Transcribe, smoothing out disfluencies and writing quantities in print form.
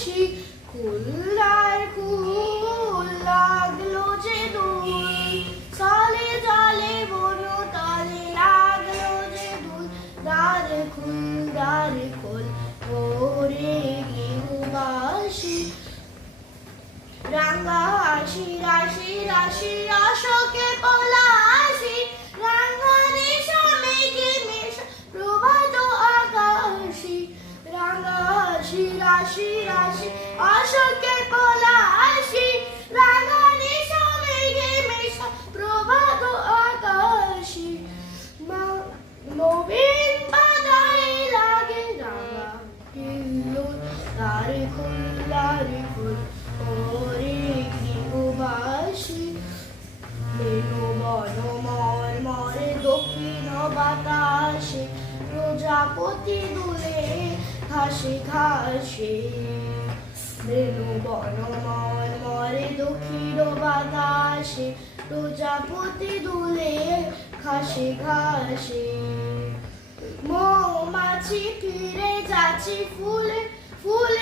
বাসি খুলনার খুল লাগলো যে দুল সালে জালে বনো তালে লাগলো যে দুল দ্বারে খোল ওরে গৃহবাসী রাঙা হাসি রাশি রাশি অশোকে পলাশি রাঙানি মেঘে মেশা প্রভাত আকাশি রাঙা হাসি রাশি রাশি অশোকে পলাশি রাঙানি মেঘে মেশা প্রভাত আকাশি নবীন বাদাই লাগে রাঙা হিল্লোল দ্বারে খোল ওরে গৃহবাসী বেনু বন মরে দক্ষিণ বাতাসে প্রজাপতি দুলে ঘাসে ঘাসে বেনু বন মরে দক্ষিণ বাতাসে প্রজাপতি দুলে ঘাসে ঘাসে মৌমাছি ফিরে যাচ্ছি ফুলে ফুলে